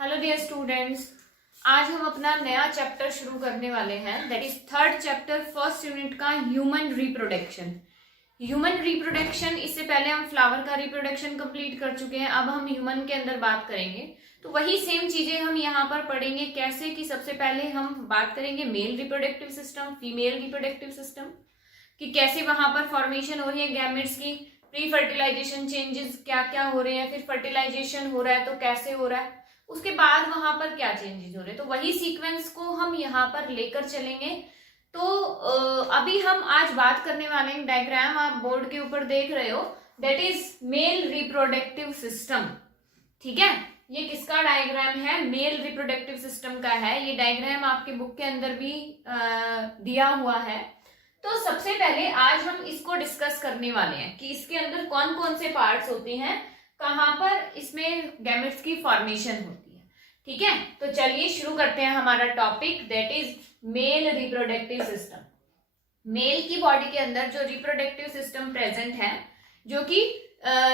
Hello dear students, आज हम अपना नया चैप्टर शुरू करने वाले हैं। That is third chapter first unit का ह्यूमन रिप्रोडक्शन। ह्यूमन रिप्रोडक्शन, इससे पहले हम फ्लावर का रिप्रोडक्शन कंप्लीट कर चुके हैं। अब हम ह्यूमन के अंदर बात करेंगे, तो वही सेम चीजें हम यहाँ पर पढ़ेंगे। कैसे कि सबसे पहले हम बात करेंगे mail reproductive system, female reproductive system, कि कैसे वहां पर फॉर्मेशन हो रही है गैमेट्स की, प्री फर्टिलाइजेशन चेंजेस क्या क्या हो रहे हैं, फिर फर्टिलाइजेशन हो रहा है तो कैसे हो रहा है, उसके बाद वहां पर क्या चेंजेस हो रहे हैं। तो वही सीक्वेंस को हम यहाँ पर लेकर चलेंगे। तो अभी हम आज बात करने वाले हैं, डायग्राम आप बोर्ड के ऊपर देख रहे हो, that is male reproductive system. ठीक है, ये किसका डायग्राम है? मेल रिप्रोडक्टिव सिस्टम का है। ये डायग्राम आपके बुक के अंदर भी दिया हुआ है। तो सबसे पहले आज हम इसको डिस्कस करने वाले हैं कि इसके अंदर कौन कौन से पार्ट्स होते हैं, कहां पर इसमें गैमेट्स की फॉर्मेशन होती है। ठीक है, तो चलिए शुरू करते हैं हमारा topic, that is male reproductive system. Male की बॉडी के अंदर जो रिप्रोडक्टिव सिस्टम प्रेजेंट है, जो कि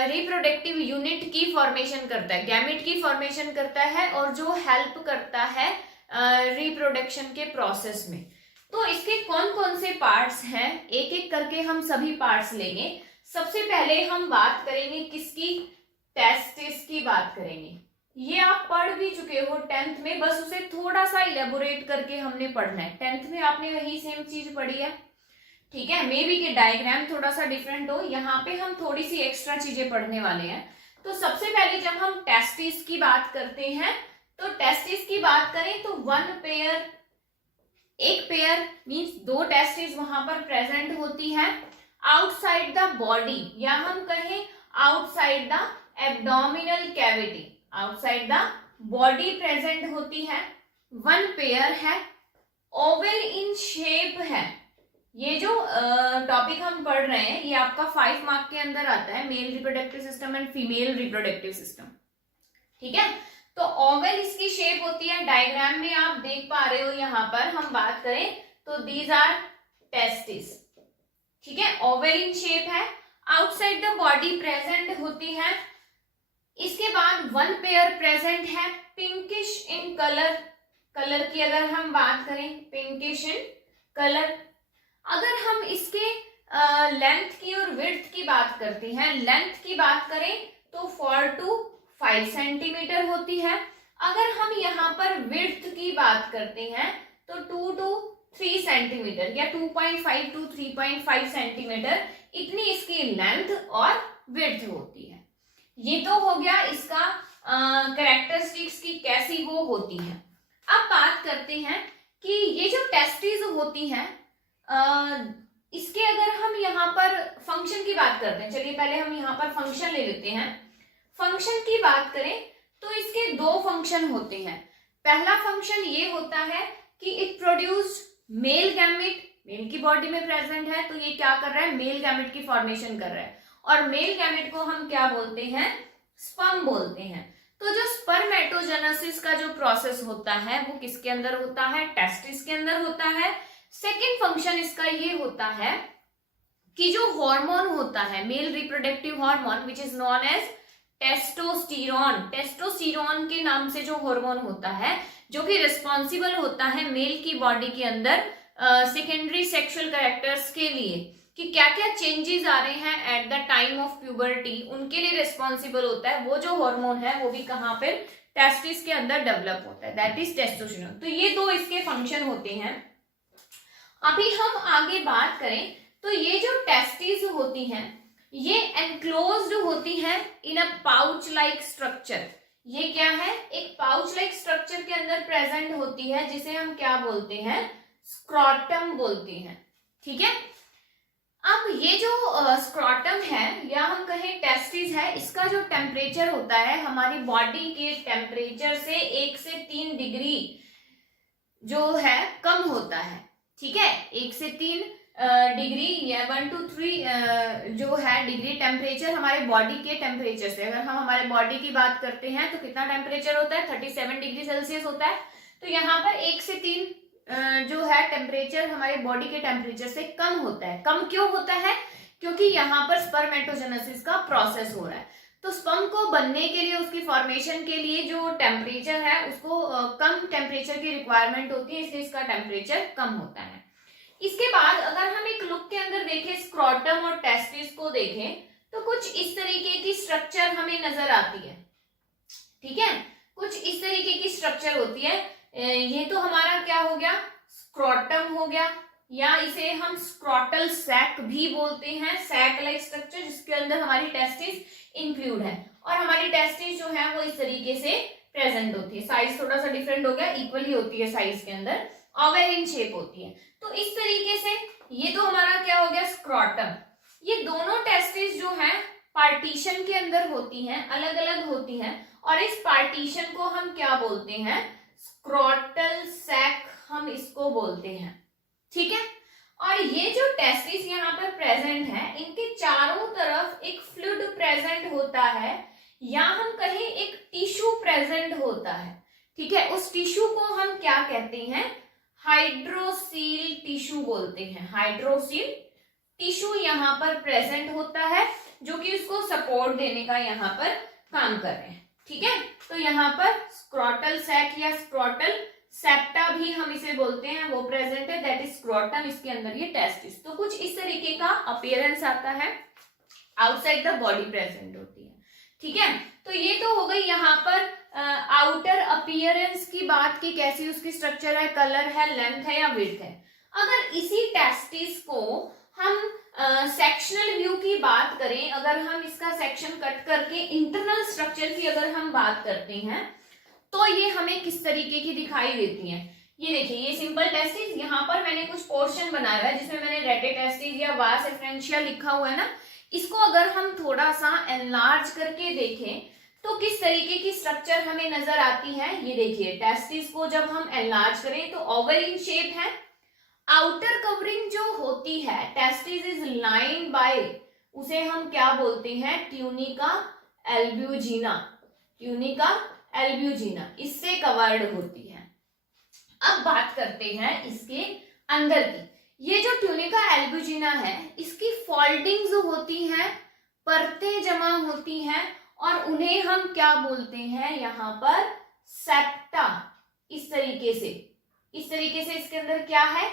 रिप्रोडक्टिव यूनिट की फॉर्मेशन करता है, गैमेट की फॉर्मेशन करता है और जो हेल्प करता है रिप्रोडक्शन के प्रोसेस में। तो इसके कौन कौन से पार्ट्स हैं, एक एक करके हम सभी पार्ट्स लेंगे। सबसे पहले हम बात करेंगे किसकी? टेस्टिस की बात करेंगे। ये आप पढ़ भी चुके हो 10th में, बस उसे थोड़ा सा इलेबोरेट करके हमने पढ़ना है। 10th में आपने वही सेम चीज पढ़ी है। ठीक है, मे बी के डायग्राम थोड़ा सा डिफरेंट हो, यहाँ पे हम थोड़ी सी एक्स्ट्रा चीजें पढ़ने वाले हैं। तो सबसे पहले जब हम टेस्टिस की बात करते हैं, तो टेस्टिस की बात करें तो वन पेयर, एक पेयर मीन्स दो टेस्टिस वहां पर प्रेजेंट होती है आउटसाइड द बॉडी, या हम कहें outside the abdominal cavity, outside the body present होती है। वन पेयर है, ओवल इन शेप है। ये जो टॉपिक हम पढ़ रहे हैं ये आपका 5 मार्क के अंदर आता है, male reproductive system and female reproductive system. ठीक है, तो ओवल इसकी शेप होती है। डायग्राम में आप देख पा रहे हो, यहाँ पर हम बात करें तो दीज आर टेस्टिस। ठीक है, ओवल इन शेप है, आउटसाइड द बॉडी प्रेजेंट होती है। इसके बाद वन पेयर प्रेजेंट है, पिंकिश इन कलर। कलर की अगर हम बात करें, पिंकिश इन कलर। अगर हम इसके लेंथ की और विड्थ की बात करते हैं, लेंथ की बात करें तो 4 to 5 सेंटीमीटर होती है। अगर हम यहाँ पर विड्थ की बात करते हैं तो 2 to 3 सेंटीमीटर, या 2.5 to 3.5 सेंटीमीटर, इतनी इसकी लेंथ और विड्थ होती है। ये तो हो गया इसका कैरेक्टरिस्टिक्स की कैसी वो होती है। अब बात करते हैं कि ये जो टेस्टिस होती हैं, इसके अगर हम यहाँ पर फंक्शन की बात करते हैं, चलिए पहले हम यहाँ पर फंक्शन ले लेते हैं। फंक्शन की बात करें तो इसके दो फंक्शन होते हैं। पहला फंक्शन ये होता है कि it produce male gamete, male की बॉडी में प्रेजेंट है, तो ये क्या कर रहा है? मेल गैमेट की फॉर्मेशन कर रहा है। और मेल गैमेट को हम क्या बोलते हैं? स्पर्म बोलते हैं। तो जो स्पर्मेटोजेनेसिस का जो प्रोसेस होता है वो किसके अंदर होता है? टेस्टिस के अंदर होता है। सेकेंड फंक्शन इसका ये होता है कि जो हार्मोन होता है, male reproductive hormone which is known as testosterone, testosterone के नाम से जो हार्मोन होता है, जो कि रिस्पॉन्सिबल होता है मेल की बॉडी के अंदर सेकेंडरी सेक्सुअल कैरेक्टर्स के लिए, कि क्या क्या चेंजेस आ रहे हैं eight the time of puberty, उनके लिए रिस्पॉन्सिबल होता है। वो जो हार्मोन है वो भी कहाँ पे? टेस्टिस के अंदर डेवलप होता है, दैट इज टेस्टोस्टेरोन। तो ये दो इसके फंक्शन होते हैं। अभी हम आगे बात करें तो ये जो टेस्टिस होती हैं, ये एनक्लोज्ड होती हैं इन अ पाउच लाइक स्ट्रक्चर। ये क्या है? एक पाउच लाइक स्ट्रक्चर के अंदर प्रेजेंट होती है, जिसे हम क्या बोलते हैं? स्क्रोटम बोलते हैं। ठीक है, अब ये जो स्क्रोटम है, या हम कहें टेस्टिस है, इसका जो टेम्परेचर होता है हमारी बॉडी के टेम्परेचर से 1 से 3 डिग्री जो है कम होता है। ठीक है, 1 से 3 डिग्री या 1 to 3 जो है डिग्री टेम्परेचर हमारे बॉडी के टेम्परेचर से। अगर हम हमारे बॉडी की बात करते हैं तो कितना टेम्परेचर होता है? 37 डिग्री सेल्सियस होता है। तो यहाँ पर 1 से 3 जो है टेम्परेचर हमारे बॉडी के टेम्परेचर से कम होता है। कम क्यों होता है? क्योंकि यहाँ पर स्पर्मेटोजेनेसिस का प्रोसेस हो रहा है। तो स्पर्म को बनने के लिए, उसकी फॉर्मेशन के लिए जो टेम्परेचर है उसको कम टेम्परेचर की रिक्वायरमेंट होती है, इसलिए इसका टेम्परेचर कम होता है। इसके बाद अगर हम एक लुक के अंदर देखें, स्क्रॉटम और टेस्टिस को देखें, तो कुछ इस तरीके की स्ट्रक्चर हमें नजर आती है। ठीक है, कुछ इस तरीके की स्ट्रक्चर होती है। ये तो हमारा क्या हो गया, स्क्रॉटम हो गया, या इसे हम स्क्रॉटल सैक भी बोलते हैं, सैक लाइक स्ट्रक्चर जिसके अंदर हमारी टेस्टिस इंक्लूड है। और हमारी टेस्टिस जो है वो इस तरीके से प्रेजेंट होती है। साइज थोड़ा सा डिफरेंट हो गया, इक्वली होती है साइज के अंदर, ओवल इन शेप होती है। तो इस तरीके से ये तो हमारा क्या हो गया, स्क्रॉटम। ये दोनों टेस्टिस जो है पार्टीशन के अंदर होती हैं, अलग अलग होती हैं, और इस पार्टीशन को हम क्या बोलते हैं, स्क्रॉटल सैक हम इसको बोलते हैं। ठीक है, और ये जो टेस्टिस यहाँ पर प्रेजेंट है, इनके चारों तरफ एक फ्लूइड प्रेजेंट होता है, या हम कहें एक टिश्यू प्रेजेंट होता है। ठीक है, उस टिश्यू को हम क्या कहते हैं, हाइड्रोसील टिश्यू बोलते हैं। हाइड्रोसील टिश्यू यहाँ पर प्रेजेंट होता है, जो कि उसको सपोर्ट देने का यहाँ पर काम कर रहे हैं। ठीक है, तो यहाँ पर स्क्रॉटल सैक या स्क्रॉटल सेप्टा भी हम इसे बोलते हैं, वो प्रेजेंट है, दैट इज स्क्रॉटम। इसके अंदर ये टेस्टिस, तो कुछ इस तरीके का अपीयरेंस आता है, आउटसाइड द बॉडी प्रेजेंट होती है। ठीक है, तो ये तो हो गई यहाँ पर आउटर अपीयरेंस की बात की, कैसी उसकी स्ट्रक्चर है, कलर है, लेंथ है या विड्थ है। अगर इसी टेस्टिस को हम सेक्शनल व्यू की बात करें, अगर हम इसका सेक्शन कट करके इंटरनल स्ट्रक्चर की अगर हम बात करते हैं, तो ये हमें किस तरीके की दिखाई देती है। ये देखिए, ये सिंपल टेस्टिस, यहाँ पर मैंने कुछ पोर्शन बनाया है जिसमें मैंने रेटे टेस्टिस या वास एफरेंशिया लिखा हुआ है ना, इसको अगर हम थोड़ा सा एनलार्ज करके देखें तो किस तरीके की स्ट्रक्चर हमें नजर आती है। ये देखिए, टेस्टिस को जब हम एनलार्ज करें तो ओवल इन शेप है। आउटर कवरिंग जो होती है, टेस्टिस इज लाइन बाय, उसे हम क्या बोलते हैं, ट्यूनिका एल्ब्यूजिना। ट्यूनिका एल्ब्यूजिना इससे कवर्ड होती है। अब बात करते हैं इसके अंदर की। ये जो ट्यूनिका एल्ब्यूजिना है, इसकी फोल्डिंग्स होती हैं, परतें जमा होती हैं, और उन्हें हम क्या बोलते हैं यहाँ पर, सेप्टा। इस तरीके से इसके अंदर क्या है,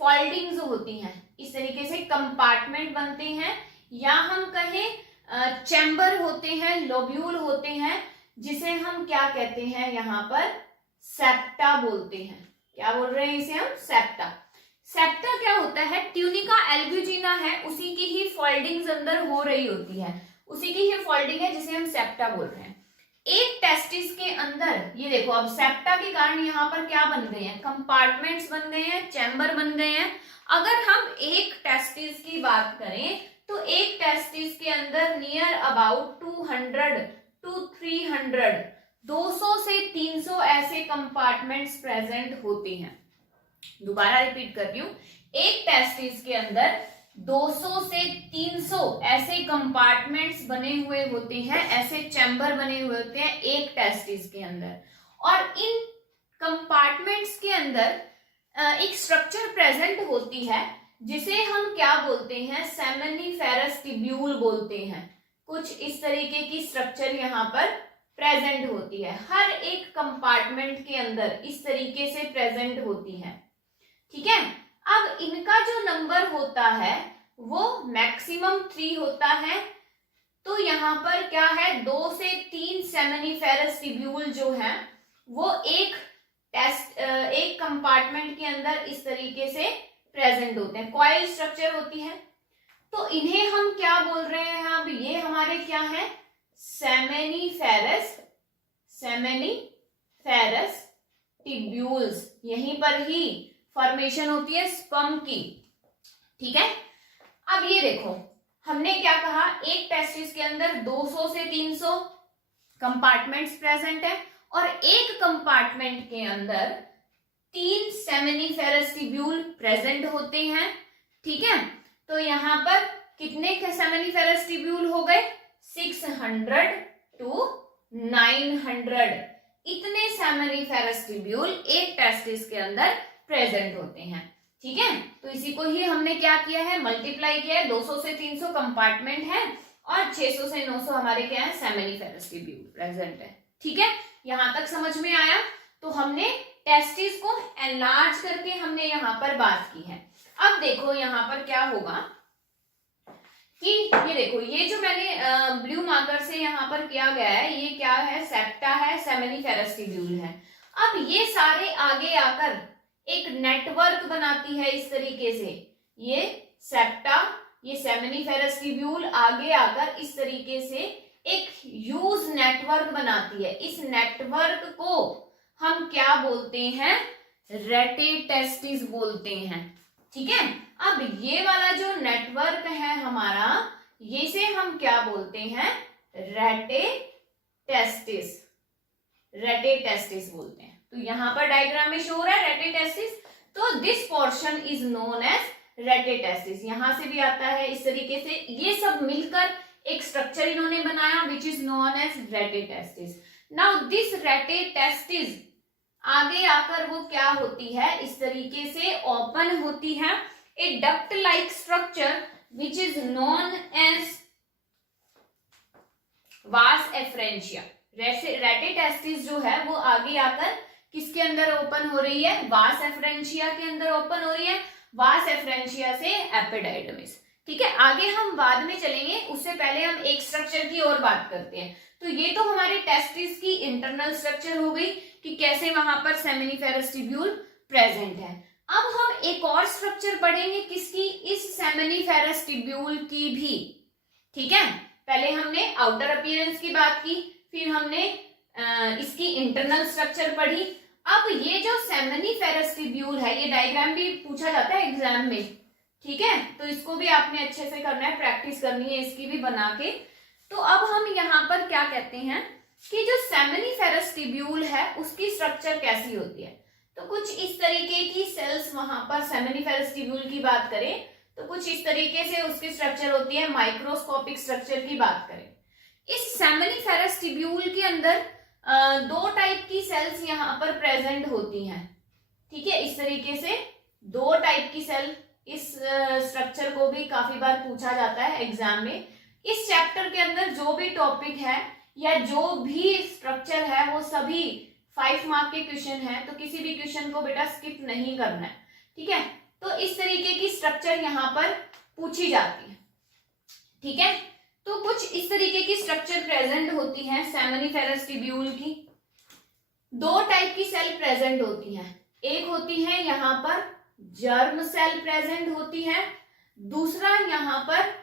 फोल्डिंग्स होती हैं, इस तरीके से कंपार्टमेंट बनते हैं, या हम कहें चैम्बर होते हैं, लोब्यूल होते हैं, जिसे हम क्या कहते हैं यहाँ पर, सेप्टा बोलते हैं। क्या बोल रहे हैं इसे हम, सेप्टा। सेप्टा क्या होता है, ट्यूनिका एल्ब्यूजिना है, उसी की ही फोल्डिंग्स अंदर हो रही होती है, उसी की ही फोल्डिंग है जिसे हम सेप्टा बोल रहे हैं। एक टेस्टिस के अंदर ये देखो, अब सेप्टा के कारण यहाँ पर क्या बन गए हैं, कंपार्टमेंट्स बन गए हैं, चैम्बर बन गए हैं। अगर हम एक टेस्टिस की बात करें तो एक टेस्टिस के अंदर नियर अबाउट 200 to 300, 200 से 300 ऐसे कंपार्टमेंट्स प्रेजेंट होते हैं। दोबारा रिपीट कर रही हूं, एक टेस्टिस के अंदर 200 से 300 ऐसे कंपार्टमेंट्स बने हुए होते हैं, ऐसे चैम्बर बने हुए होते हैं एक टेस्टिस के अंदर। और इन कंपार्टमेंट्स के अंदर एक स्ट्रक्चर प्रेजेंट होती है, जिसे हम क्या बोलते हैं, सेमिनिफेरस ट्यूब्यूल बोलते हैं। कुछ इस तरीके की स्ट्रक्चर यहाँ पर प्रेजेंट होती है, हर एक कंपार्टमेंट के अंदर इस तरीके से प्रेजेंट होती है। ठीक है, अब इनका जो नंबर होता है वो मैक्सिमम 3 होता है। तो यहाँ पर क्या है, 2 से 3 सेमिनिफेरस ट्यूब्यूल जो है वो एक कंपार्टमेंट के अंदर इस तरीके से प्रेजेंट होते हैं, कॉइल स्ट्रक्चर होती है। तो इन्हें हम क्या बोल रहे हैं, अब ये हमारे क्या है, सेमिनिफेरस ट्यूब्यूल्स। यहीं पर ही फॉर्मेशन होती है स्पर्म की। ठीक है, अब ये देखो, हमने क्या कहा, एक टेस्टिस के अंदर 200 से 300 कंपार्टमेंट्स प्रेजेंट है, और एक कंपार्टमेंट के अंदर 3 सेमिनिफेरस ट्यूब्यूल प्रेजेंट होते हैं। ठीक है, तो यहाँ पर कितने सेमिनिफेरस ट्यूब्यूल हो गए, 600 to 900 इतने सेमिनिफेरस ट्यूब्यूल एक टेस्टिस के अंदर प्रेजेंट होते हैं। ठीक है, तो इसी को ही हमने क्या किया है, मल्टीप्लाई किया है, 200 से 300 कंपार्टमेंट है, और 600 से 900 हमारे क्या है, सेमिनिफेरस ट्यूब्यूल प्रेजेंट है। ठीक है, यहां तक समझ में आया। तो हमने टेस्टिस को एनलार्ज करके हमने यहाँ पर बात की है। अब देखो यहाँ पर क्या होगा कि ये देखो, ये जो मैंने ब्लू मार्कर से यहाँ पर किया गया है, ये क्या है, सेप्टा है, सेमिनिफेरस ट्यूब्यूल है। अब ये सारे आगे आकर एक नेटवर्क बनाती है इस तरीके से, ये सेप्टा, ये सेमिनिफेरस ट्यूब्यूल आगे आकर इस तरीके से एक ह्यूज नेटवर्क बनाती है। इस नेटवर्क को हम क्या बोलते हैं, रेटेटेस्टिस बोलते हैं। ठीक है, अब ये वाला जो नेटवर्क है हमारा, ये से हम क्या बोलते हैं, रेटेटेस्टिस, रेटेटेस्टिस बोलते हैं। तो यहां पर डायग्राम में शो हो रहा है रेटेटेस्टिस, तो this portion is known as rete testis. यहां से भी आता है इस तरीके से, ये सब मिलकर एक स्ट्रक्चर इन्होंने बनाया which is known as rete testis. Now this rete testis आगे आकर वो क्या होती है, इस तरीके से ओपन होती है, a duct like structure which is known as vas efferentia. Rete testis जो है वो आगे आकर किसके अंदर ओपन हो रही है, वास एफ्रेंशिया के अंदर ओपन हो रही है, वास एफ्रेंशिया से एपिडाइडमिस। ठीक है, आगे हम बाद में चलेंगे, उससे पहले हम एक स्ट्रक्चर की और बात करते हैं। तो ये तो हमारे टेस्टिस की इंटरनल स्ट्रक्चर हो गई कि कैसे वहां पर सेमिनिफेरस ट्यूब्यूल प्रेजेंट है। अब हम एक और स्ट्रक्चर पढ़ेंगे किसकी, इस सेमिनिफेरस ट्यूब्यूल की भी। ठीक है, पहले हमने आउटर अपीयरेंस की बात की, फिर हमने इसकी इंटरनल स्ट्रक्चर पढ़ी। अब ये जो सेमिनिफेरस ट्यूब्यूल है, ये डायग्राम भी पूछा जाता है एग्जाम में। ठीक है, तो इसको भी आपने अच्छे से करना है, प्रैक्टिस करनी है इसकी भी बना के। तो अब हम यहाँ पर क्या कहते हैं कि जो सेमिनिफेरस ट्यूब्यूल है उसकी स्ट्रक्चर कैसी होती है। तो कुछ इस तरीके की सेल्स, वहां पर सेमिनिफेरस ट्यूब्यूल की बात करें तो कुछ इस तरीके से उसकी स्ट्रक्चर होती है। माइक्रोस्कोपिक स्ट्रक्चर की बात करें, इस सेमिनिफेरस ट्यूब्यूल के अंदर दो टाइप की सेल्स यहाँ पर प्रेजेंट होती हैं। ठीक है, इस तरीके से दो टाइप की सेल, इस स्ट्रक्चर को भी काफी बार पूछा जाता है एग्जाम में। इस चैप्टर के अंदर जो भी टॉपिक है या जो भी स्ट्रक्चर है वो सभी 5 मार्क के क्वेश्चन है, तो किसी भी क्वेश्चन को बेटा स्किप नहीं करना है। ठीक है, तो इस तरीके की स्ट्रक्चर यहाँ पर पूछी जाती है। ठीक है, तो कुछ इस तरीके की स्ट्रक्चर प्रेजेंट होती है सेमिनिफेरस ट्यूब्यूल की। दो टाइप की सेल प्रेजेंट होती है, एक होती है यहाँ पर जर्म सेल प्रेजेंट होती है, दूसरा यहाँ पर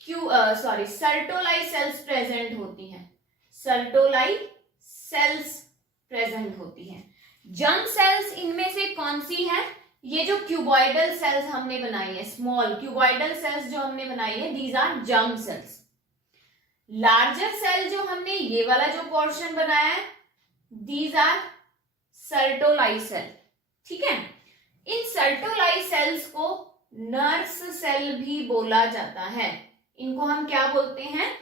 सर्टोलाई सेल्स प्रेजेंट होती हैं। सर्टोलाई सेल्स प्रेजेंट होती हैं। जर्म सेल्स इनमें से कौन सी है, ये जो क्यूबॉइडल सेल्स हमने बनाई है, स्मॉल क्यूबॉइडल सेल्स जो हमने बनाई है, these are germ cells. Larger cell जो हमने ये वाला जो पोर्शन बनाया है, दीज आर सर्टोलाई सेल। ठीक है, इन सर्टोलाई सेल्स को नर्स सेल भी बोला जाता है। इनको हम क्या बोलते हैं,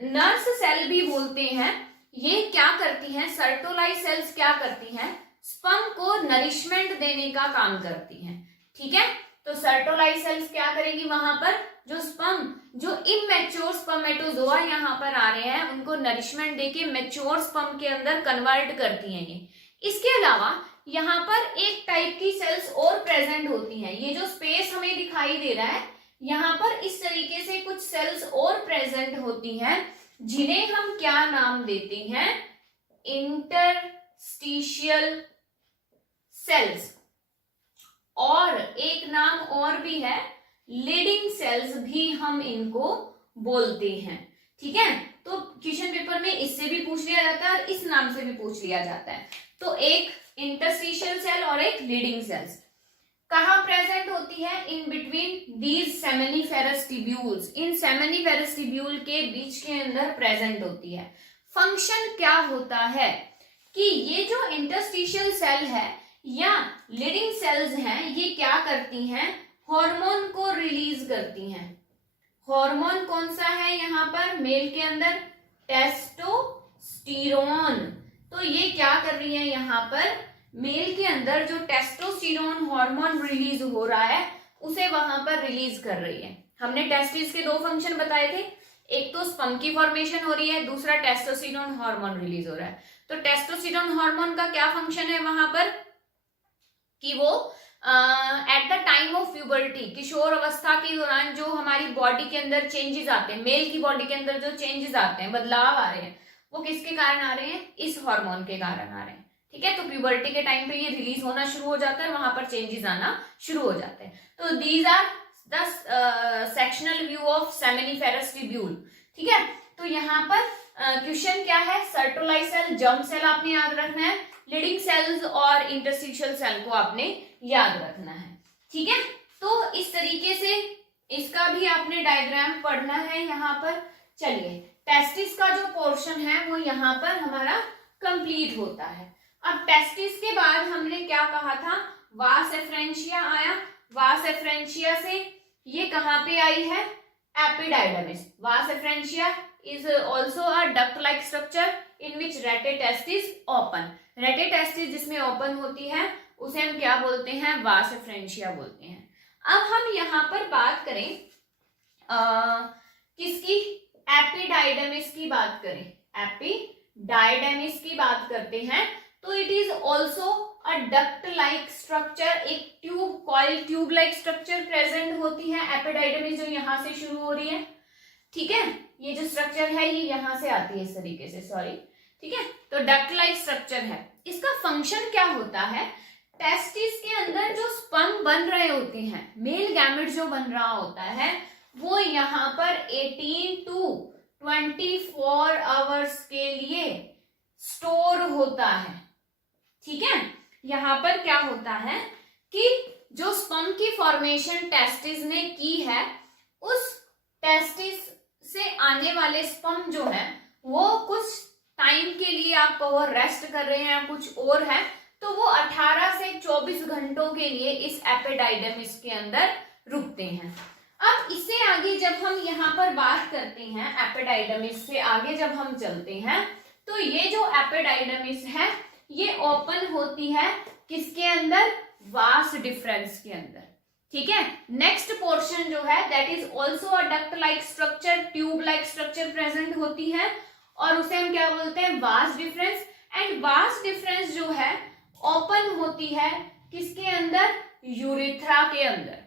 नर्स सेल भी बोलते हैं। ये क्या करती हैं, सर्टोलाई सेल्स क्या करती हैं, स्पर्म को नरिशमेंट देने का काम करती हैं। ठीक है, तो सर्टोलाई सेल्स क्या करेगी, वहां पर जो स्पर्म, जो इमैच्योर स्पर्मेटोजोआ यहाँ पर आ रहे हैं, उनको नरिशमेंट देके मैच्योर स्पर्म के अंदर कन्वर्ट करती हैं ये। इसके अलावा यहाँ पर एक टाइप की सेल्स और प्रेजेंट होती हैं। ये जो स्पेस हमें दिखाई दे रहा है, यहाँ पर इस तरीके से कुछ सेल्स और प्रेजेंट होती हैं, जिन्हें हम क्या नाम देते हैं, इंटरस्टिशियल सेल्स। और एक नाम और भी है, लीडिंग सेल्स भी हम इनको बोलते हैं। ठीक है, तो क्वेश्चन पेपर में इससे भी पूछ लिया जाता है और इस नाम से भी पूछ लिया जाता है। तो एक इंटरस्टिशियल सेल और एक लीडिंग सेल्स कहाँ प्रेजेंट होती है, in between these seminiferous tubules. In seminiferous tubule के बीच के अंदर प्रेजेंट होती है। फंक्शन क्या होता है कि ये जो इंटरस्टिशियल सेल है या लीडिंग सेल्स हैं, ये क्या करती हैं, हार्मोन को रिलीज करती हैं। हार्मोन कौन सा है यहाँ पर मेल के अंदर, टेस्टोस्टेरोन। तो ये क्या कर रही है, यहाँ पर मेल के अंदर जो टेस्टोस्टेरोन हार्मोन रिलीज हो रहा है उसे वहां पर रिलीज कर रही है। हमने टेस्टिस के दो फंक्शन बताए थे, एक तो स्पर्म की फॉर्मेशन हो रही है, दूसरा टेस्टोस्टेरोन हार्मोन रिलीज हो रहा है। तो टेस्टोस्टेरोन हार्मोन का क्या फंक्शन है वहां पर कि वो at the time of puberty, किशोर अवस्था के दौरान जो हमारी बॉडी के अंदर चेंजेस आते हैं, मेल की बॉडी के अंदर जो चेंजेस आते हैं, बदलाव आ रहे हैं, वो किसके कारण आ रहे हैं? इस हार्मोन के कारण आ रहे हैं। ठीक है, तो प्यूबर्टी के टाइम पे ये रिलीज होना शुरू हो जाता है, वहां पर चेंजेस आना शुरू हो जाते हैं। तो these are the sectional view of seminiferous tubule. ठीक है, तो यहाँ पर क्वेश्चन क्या है? सर्टोलाई सेल, जर्म सेल आपने याद रखना है, लीडिंग सेल्स और इंटरस्टिशियल सेल को आपने याद रखना है। ठीक है, तो इस तरीके से इसका भी आपने डायग्राम पढ़ना है यहाँ पर। चलिए, टेस्टिस का जो पोर्शन है वो यहाँ पर हमारा कंप्लीट होता है। अब टेस्टिस के बाद हमने क्या कहा था? वास एफ्रेंशिया आया। वास एफ्रेंशिया से ये कहाँ पे आई है? Epididymis. Vas efferentia is also a duct-like structure in which rete testis open. Rete testis जिसमें ओपन होती है उसे हम क्या बोलते हैं? वास एफ्रेंशिया बोलते हैं। अब हम यहाँ पर बात करें किसकी? एपिडाइडमिस की बात करें। एपिडाइडमिस की बात करते हैं तो it is also a duct like structure, एक tube, coil tube like structure present होती है एपिडाइडमिस, जो यहाँ से शुरू हो रही है। ठीक है, ये जो स्ट्रक्चर है ये यहां से आती है इस तरीके से, सॉरी। ठीक है, तो डक्ट लाइक स्ट्रक्चर है। इसका फंक्शन क्या होता है? टेस्टिस के अंदर जो स्पर्म बन रहे होते हैं, मेल गैमेट जो बन रहा होता है, वो यहाँ पर 18 to 24 आवर्स के लिए स्टोर होता है। ठीक है, यहाँ पर क्या होता है कि जो स्पर्म की फॉर्मेशन टेस्टिस ने की है, उस टेस्टिस से आने वाले स्पर्म जो है वो कुछ टाइम के लिए आप कहो रेस्ट कर रहे हैं, कुछ और है, तो वो 18 से 24 घंटों के लिए इस एपिडाइडमिस के अंदर रुकते हैं। अब इससे आगे जब हम यहाँ पर बात करते हैं, एपिडाइडमिस से आगे जब हम चलते हैं, तो ये जो एपिडाइडमिस है ये ओपन होती है किसके अंदर? वास डिफरेंस के अंदर। ठीक है, नेक्स्ट पोर्शन जो है that is also a duct like structure, tube like structure present होती है और उसे हम क्या बोलते हैं? Vas deferens. And vas deferens जो है ओपन होती है किसके अंदर? यूरिथ्रा के अंदर।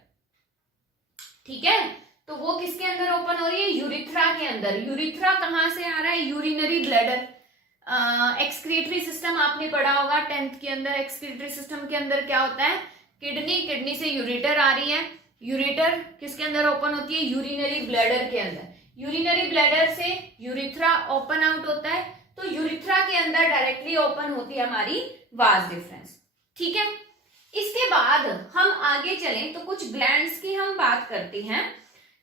ठीक है, तो वो किसके अंदर ओपन हो रही है? यूरिथ्रा के अंदर। यूरिथ्रा कहां से आ रहा है? Urinary bladder. एक्सक्रीटरी सिस्टम आपने पढ़ा होगा 10th के अंदर। एक्सक्रीटरी सिस्टम के अंदर क्या होता है? किडनी, किडनी से यूरेटर आ रही है, यूरेटर किसके अंदर ओपन होती है? यूरिनरी ब्लैडर के अंदर। यूरिनरी ब्लैडर से यूरिथ्रा ओपन आउट होता है, तो यूरिथ्रा के अंदर डायरेक्टली ओपन होती है हमारी वास डिफरेंस। ठीक है, इसके बाद हम आगे चलें तो कुछ ग्लैंड्स की हम बात करते हैं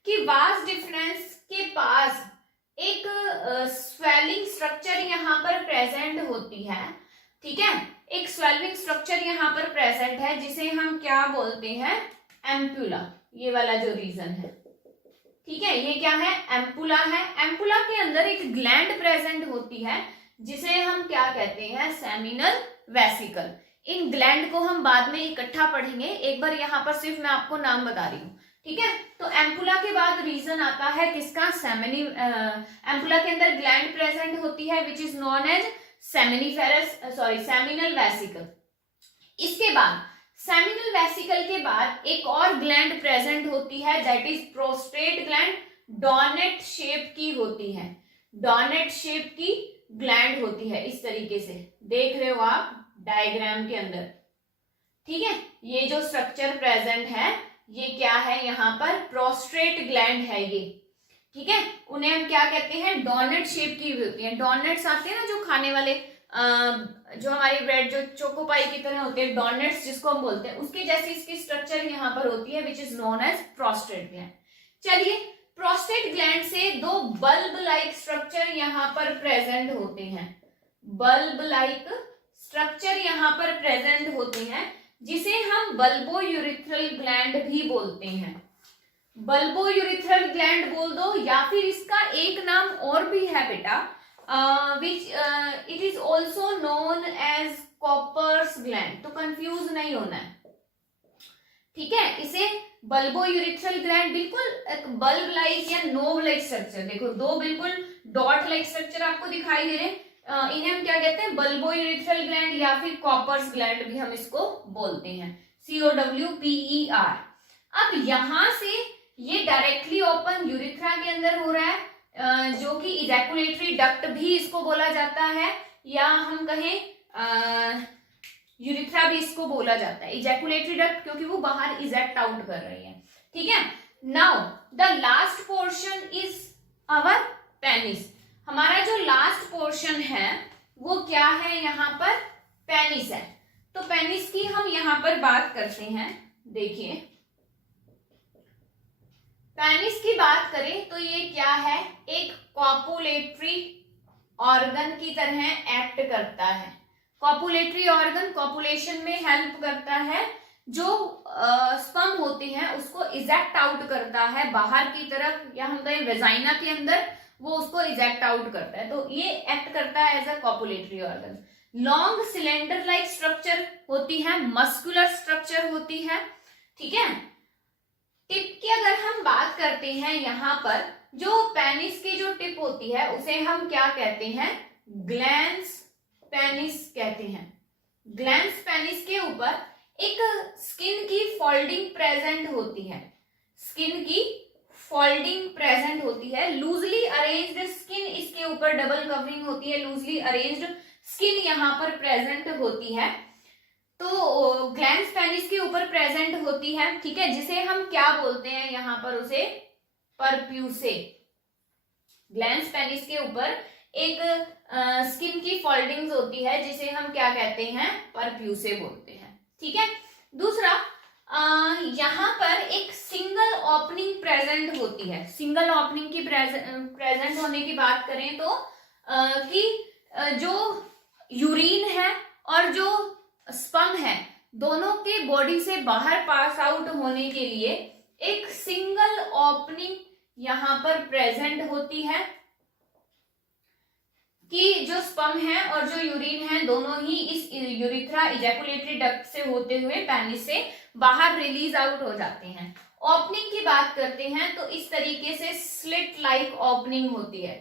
कि वास डिफरेंस के पास एक स्वेलिंग स्ट्रक्चर यहाँ पर प्रेजेंट होती है। ठीक है, एक स्वेलिंग स्ट्रक्चर यहाँ पर प्रेजेंट है जिसे हम क्या बोलते हैं? एम्पुला। ये वाला जो रीजन है, ठीक है, ये क्या है? एम्पुला है। एम्पुला के अंदर एक ग्लैंड प्रेजेंट होती है जिसे हम क्या कहते हैं? Seminal vesicle. इन ग्लैंड को हम बाद में इकट्ठा पढ़ेंगे, एक बार यहाँ पर सिर्फ मैं आपको नाम बता रही हूँ। ठीक है, तो एम्पुला के बाद रीजन आता है किसका? एम्पुला के अंदर ग्लैंड प्रेजेंट होती है which is known as seminal vesicle. इसके बाद सेमिनल वेसिकल के बाद एक और ग्लैंड प्रेजेंट होती है that is prostate gland. Doughnut shape की होती है, डॉनेट शेप की ग्लैंड होती है, इस तरीके से देख रहे हो आप डायग्राम के अंदर। ठीक है, ये जो स्ट्रक्चर प्रेजेंट है ये क्या है? यहाँ पर प्रोस्टेट ग्लैंड है ये। ठीक है, उन्हें हम क्या कहते हैं? डोनट शेप की होती है। डोनट्स आते हैं ना जो खाने वाले, जो हमारी ब्रेड जो चोकोपाई की तरह होते हैं, डोनट्स जिसको हम बोलते हैं, उसकी जैसी इसकी स्ट्रक्चर यहाँ पर होती है which is known as prostate gland. चलिए, प्रोस्टेट ग्लैंड से दो बल्ब लाइक स्ट्रक्चर यहाँ पर प्रेजेंट होते हैं। बल्ब लाइक स्ट्रक्चर यहाँ पर प्रेजेंट होते हैं जिसे हम बल्बो यूरिथ्रल ग्लैंड भी बोलते हैं। बल्बो यूरिथ्रल ग्लैंड बोल दो, या फिर इसका एक नाम और भी है बेटा, which it is also known as Cowper's gland. तो कंफ्यूज नहीं होना है। ठीक है, इसे बल्बो यूरिथ्रल ग्लैंड बिल्कुल एक बल्ब लाइक या नोब लाइक स्ट्रक्चर, देखो दो बिल्कुल डॉट लाइक स्ट्रक्चर आपको दिखाई दे रहे हैं, इन्हें हम क्या कहते हैं, बल्बो यूरिथ्रल ग्लैंड या फिर कॉपर्स ग्लैंड भी हम इसको बोलते हैं, COWPER। अब यहां से ये डायरेक्टली ओपन यूरिथ्रा के अंदर हो रहा है, जो कि इजैकुलेटरी डक्ट भी इसको बोला जाता है, या हम कहें यूरिथ्रा भी इसको बोला जाता है, इजैकुलेटरी डक्ट, क्योंकि वो बाहर इजेक्ट आउट कर रही है। ठीक है, now the last portion is our penis. हमारा जो लास्ट पोर्शन है वो क्या है, यहाँ पर पेनिस है। तो पेनिस की हम यहाँ पर बात करते हैं। देखिए पेनिस की बात करें तो ये क्या है, एक कॉपुलेटरी ऑर्गन की तरह एक्ट करता है। कॉपुलेटरी ऑर्गन कॉपुलेशन में हेल्प करता है, जो स्पर्म होते हैं उसको इजेक्ट आउट करता है बाहर की तरफ, या हम कहें वेजाइना के अंदर, वो उसको इजेक्ट आउट करता है। तो ये एक्ट करता है as a copulatory organ. Long cylinder like structure होती है, मस्कुलर स्ट्रक्चर होती है। ठीक है, टिप की अगर हम बात करते हैं, यहाँ पर जो पेनिस की जो टिप होती है उसे हम क्या कहते हैं, ग्लैंस पेनिस कहते हैं। ग्लैंस पेनिस के ऊपर एक स्किन की फोल्डिंग प्रेजेंट होती है, स्किन की फोल्डिंग प्रेजेंट होती है। लूजली अरेंज्ड स्किन इसके ऊपर डबल कवरिंग होती है, लूजली अरेंज्ड स्किन यहाँ पर प्रेजेंट होती है। तो ग्लैंस पेनिस के ऊपर प्रेजेंट होती है। ठीक है, जिसे हम क्या बोलते हैं यहाँ पर, उसे परप्यूसे। ग्लैंस पेनिस के ऊपर एक स्किन की फोल्डिंग्स होती है, जिसे हम क्या कहते हैं, परप्यूसे बोलते हैं। ठीक है, दूसरा यहाँ पर एक सिंगल ओपनिंग प्रेजेंट होती है। सिंगल ओपनिंग की प्रेजेंट होने की बात करें तो कि जो यूरिन है और जो स्पर्म है, दोनों के बॉडी से बाहर पास आउट होने के लिए एक सिंगल ओपनिंग यहाँ पर प्रेजेंट होती है, कि जो स्पर्म है और जो यूरिन है दोनों ही इस यूरिथ्रा इजैकुलेटरी डक्ट से होते हुए पेनिस से बाहर रिलीज आउट हो जाते हैं। ओपनिंग की बात करते हैं तो इस तरीके से स्लिट लाइक ओपनिंग होती है,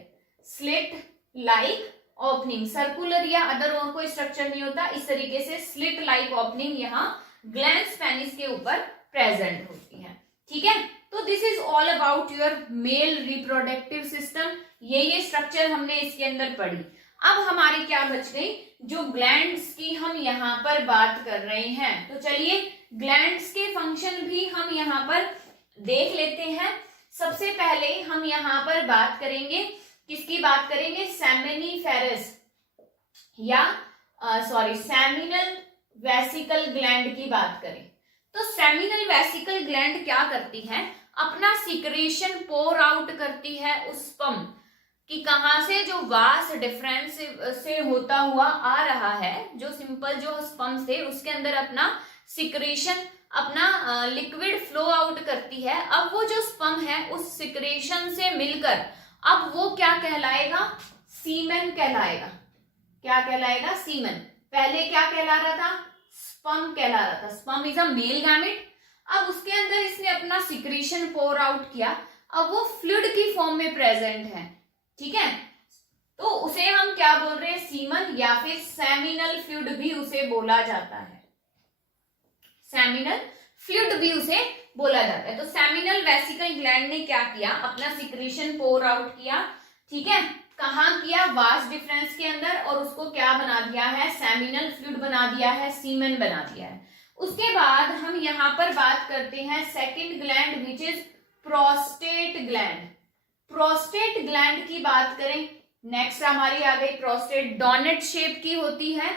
स्लिट लाइक ओपनिंग, सर्कुलर या अदर और कोई स्ट्रक्चर नहीं होता। इस तरीके से स्लिट लाइक ओपनिंग यहाँ ग्लैंस पेनिस के ऊपर प्रेजेंट होती है। ठीक है, तो this is all about your mail reproductive system. ये स्ट्रक्चर हमने इसके अंदर पढ़ी। अब हमारी क्या बच गई, जो ग्लैंड्स की हम यहाँ पर बात कर रहे हैं। तो चलिए ग्लैंड्स के फंक्शन भी हम यहाँ पर देख लेते हैं। सबसे पहले हम यहाँ पर बात करेंगे, किसकी बात करेंगे, सेमिनिफेरस या सेमिनल वेसिकल ग्लैंड की बात करें तो सेमिनल वेसिकल ग्लैंड क्या करती है, अपना सिक्रेशन पोर आउट करती है उस स्पर्म कि कहां से जो वास डिफरेंस से होता हुआ आ रहा है, जो सिंपल जो स्पर्म थे उसके अंदर अपना सिक्रेशन, अपना लिक्विड फ्लो आउट करती है। अब वो जो स्पर्म है उस सिक्रेशन से मिलकर अब वो क्या कहलाएगा, सीमेन कहलाएगा। क्या कहलाएगा, सीमेन। पहले क्या कहला रहा था, स्पर्म कहला रहा था। Sperm is a male gamete. अब उसके अंदर इसने अपना सिक्रीशन पोर आउट किया, अब वो फ्लूइड की फॉर्म में प्रेजेंट है। ठीक है, तो उसे हम क्या बोल रहे हैं, सीमन या फिर सेमिनल फ्लूइड भी उसे बोला जाता है। सेमिनल फ्लूइड भी उसे बोला जाता है। तो सेमिनल वेसिकल ग्लैंड ने क्या किया, अपना सिक्रीशन पोर आउट किया। ठीक है, कहाँ किया, वास डिफरेंस के अंदर, और उसको क्या बना दिया है, सेमिनल फ्लूइड बना दिया है, सीमेन बना दिया है। उसके बाद हम यहाँ पर बात करते हैं second gland which is prostate gland. Prostate gland की बात करें, नेक्स्ट हमारी आ गई प्रोस्टेट, डोनेट शेप की होती है।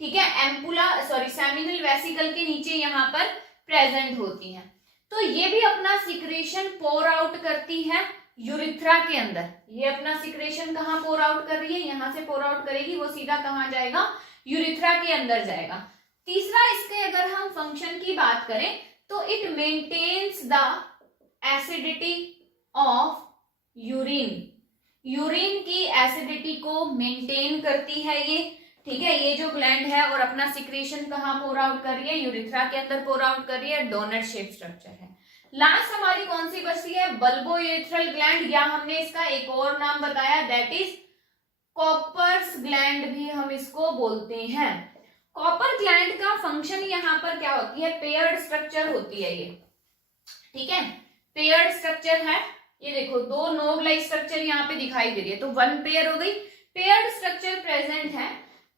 ठीक है, एम्पुला सेमिनल वेसिकल के नीचे यहाँ पर प्रेजेंट होती है। तो ये भी अपना सिक्रेशन पोर आउट करती है यूरिथ्रा के अंदर। ये अपना सिक्रेशन कहाँ पोर आउट कर रही है, यहाँ से पोर आउट करेगी, वो सीधा कहाँ जाएगा, यूरिथ्रा के अंदर जाएगा। तीसरा, इसके अगर हम फंक्शन की बात करें तो it maintains the acidity of urine. Urine की एसिडिटी को मेंटेन करती है ये। ठीक है, ये जो ग्लैंड है और अपना सिक्रेशन कहाँ पोर आउट कर रही है, यूरिथ्रा के अंदर पोर आउट कर रही है, डोनट शेप स्ट्रक्चर है। लास्ट हमारी कौन सी बची है, बल्बोयूरेथ्रल ग्लैंड, या हमने इसका एक और नाम बताया दैट इज कॉपर्स ग्लैंड भी हम इसको बोलते हैं। कॉपर ग्लैंड का फंक्शन यहाँ पर क्या होती है, पेयर्ड स्ट्रक्चर होती है ये, ठीक है, पेयर्ड स्ट्रक्चर है। ये देखो दो नोड लाइक स्ट्रक्चर यहाँ पे दिखाई दे रही है, तो वन पेयर हो गई। पेयर्ड स्ट्रक्चर प्रेजेंट है,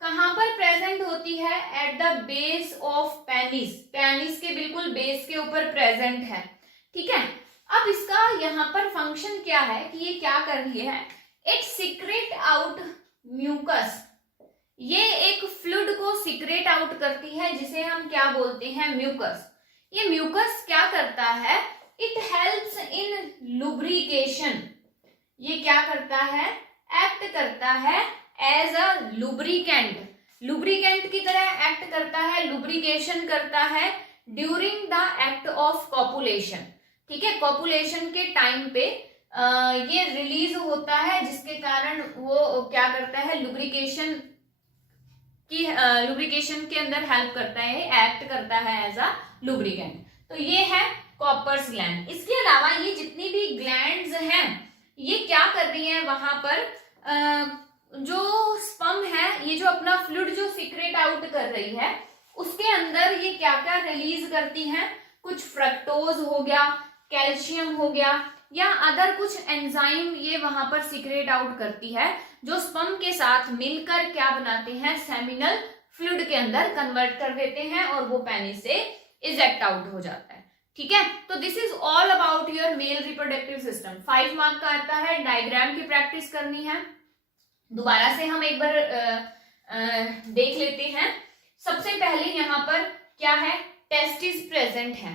कहां पर प्रेजेंट होती है, at the base of penis, penis के बिल्कुल बेस के ऊपर प्रेजेंट है, ठीक है। अब इसका यहाँ पर फंक्शन क्या है कि ये क्या कर रही है, इट सीक्रेट आउट म्यूकस, ये एक फ्लूइड को सीक्रेट आउट करती है जिसे हम क्या बोलते हैं, म्यूकस। ये म्यूकस क्या करता है, इट हेल्प्स इन लुब्रिकेशन, ये क्या करता है, एक्ट करता है एज अ लुब्रिकेंट, लुब्रिकेंट की तरह एक्ट करता है, लुब्रिकेशन करता है during the act of copulation, ठीक है। कॉपुलेशन के टाइम पे ये रिलीज होता है जिसके कारण वो क्या करता है, लुब्रिकेशन की लुब्रिकेशन के अंदर हेल्प करता है, एक्ट करता है एज अ लुब्रिकेंट। तो ये है कॉपर्स ग्लैंड। इसके अलावा ये जितनी भी ग्लैंड्स हैं ये क्या कर रही हैं, वहां पर जो स्पर्म है ये जो अपना फ्लूइड जो सीक्रेट आउट कर रही है उसके अंदर ये क्या क्या रिलीज करती हैं, कुछ फ्रक्टोज हो गया, कैल्शियम हो गया, या अदर कुछ एंजाइम ये वहां पर सीक्रेट आउट करती है जो स्पर्म के साथ मिलकर क्या बनाते हैं, सेमिनल फ्लूइड के अंदर कन्वर्ट कर देते हैं और वो पेनिस से इजेक्ट आउट हो जाता है, ठीक है। तो this is all about your mail reproductive system. 5 mark का आता है, डायग्राम की प्रैक्टिस करनी है। दोबारा से हम एक बार देख लेते हैं। सबसे पहले यहाँ पर क्या है, टेस्टिस प्रेजेंट है।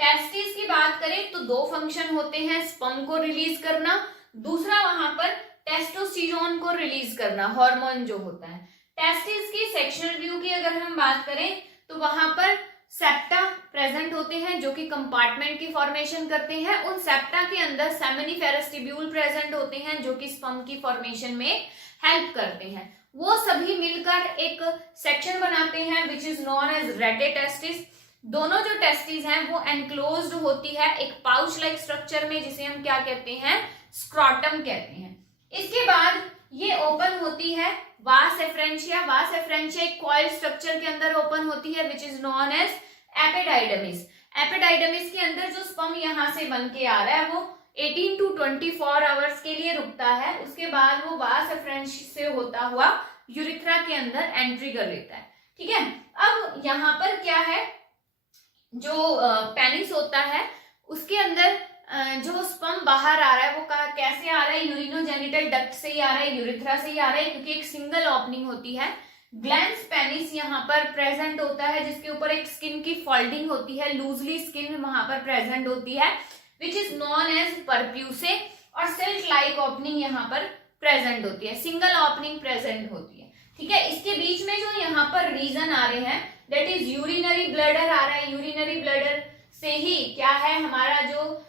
टेस्टिस की बात करें तो दो फंक्शन होते हैं, स्पर्म को रिलीज करना, दूसरा वहां पर टेस्टोस्टेरोन को रिलीज करना, हार्मोन जो होता है। टेस्टिस की सेक्शनल व्यू की अगर हम बात करें तो वहां पर सेप्टा प्रेजेंट होते हैं जो कि कंपार्टमेंट की फॉर्मेशन करते हैं। उन सेप्टा के अंदर सेमिनिफेरस ट्यूब्यूल प्रेजेंट होते हैं जो कि स्पर्म की फॉर्मेशन में हेल्प करते हैं। वो सभी मिलकर एक सेक्शन बनाते हैं which is known as rete testis. दोनों जो टेस्टिस हैं वो एनक्लोज्ड होती है एक पाउच लाइक स्ट्रक्चर में जिसे हम क्या कहते हैं, स्क्रोटम कहते हैं। इसके बाद ये ओपन होती है वास एफ्रेंशिया, वास एफ्रेंशिया एक कॉइल स्ट्रक्चर के अंदर ओपन होती है which is known as epididymis. Epididymis के अंदर जो स्पर्म यहाँ से बन के आ रहा है वो 18 to 24 आवर्स के लिए रुकता है, उसके बाद वो वास एफ्रेंशिया से होता हुआ यूरिथ्रा के अंदर एंट्री कर लेता है, ठीक है। अब यहाँ पर क्या है, जो पेनिस होता है उसके अंदर जो स्पर्म बाहर आ रहा है वो कैसे आ रहा है, यूरिनोजेनिटल डक्ट से ही आ रहा है, यूरिथ्रा से ही आ रहा है, क्योंकि एक सिंगल ओपनिंग होती है। ग्लैंस पेनिस यहाँ पर प्रेजेंट होता है जिसके ऊपर एक स्किन की फोल्डिंग होती है, लूजली स्किन वहां पर प्रेजेंट होती है विच इज नॉन एज परप्यूसे, और सिल्क लाइक ओपनिंग यहाँ पर प्रेजेंट होती है, सिंगल ओपनिंग प्रेजेंट होती है, ठीक है। इसके बीच में जो यहाँ पर रीजन आ रहे हैं दैट इज यूरिनरी ब्लडर आ रहा है, यूरिनरी ब्लडर से ही क्या है हमारा जो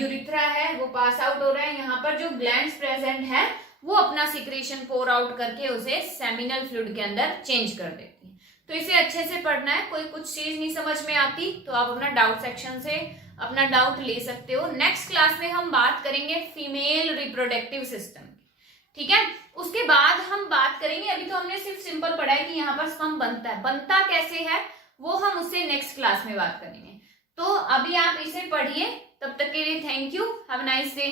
यूरिथ्रा है वो पास आउट हो रहा है। यहाँ पर जो ग्लैंड्स प्रेजेंट है वो अपना सिक्रेशन पोर आउट करके उसे सेमिनल फ्लूइड के अंदर चेंज कर देती है। तो इसे अच्छे से पढ़ना है, कोई कुछ चीज नहीं समझ में आती तो आप अपना डाउट सेक्शन से अपना डाउट ले सकते हो। नेक्स्ट क्लास में हम बात करेंगे फीमेल रिप्रोडक्टिव सिस्टम, ठीक है। उसके बाद हम बात करेंगे, अभी तो हमने सिर्फ सिंपल पढ़ा है कि यहाँ पर स्पर्म बनता है, बनता कैसे है वो हम उससे नेक्स्ट क्लास में बात करेंगे। तो अभी आप इसे पढ़िए, तब तक के लिए thank you, have a nice day.